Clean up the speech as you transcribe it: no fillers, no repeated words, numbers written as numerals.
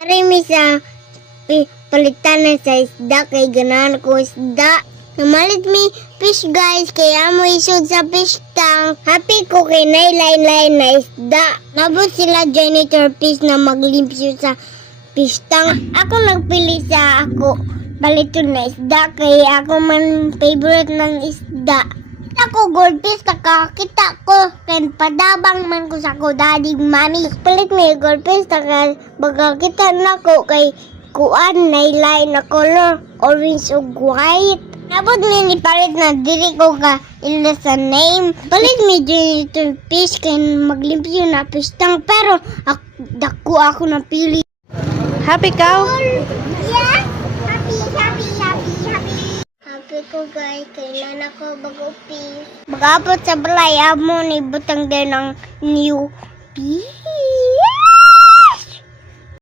Karimi sa palitan na sa isda kay ganahan ko isda. Namalit mi fish guys kaya mo isod sa fish tank. Happy ko kay nailay-lay na isda. Nabot sila janitor fish na maglimpyo sa fish tank. Ako nagpili sa ako baliton na isda kay ako man favorite ng isda. Ako goldfish nakakita ko kay padabang man ko sa ko daddy mami. Palit may goldfish baga kita na ko kay kuan nailay na color orange ug white. Nabot mi ni palit na diri ko ka ila sa name. Palit mi janitor fish kay maglimpyo na fish tank pero dako ako napili. Happy cow? Yeah. Happy ko guys, kailan ako bago fish. Magapot sa balay, amo ni butang din ng new fish.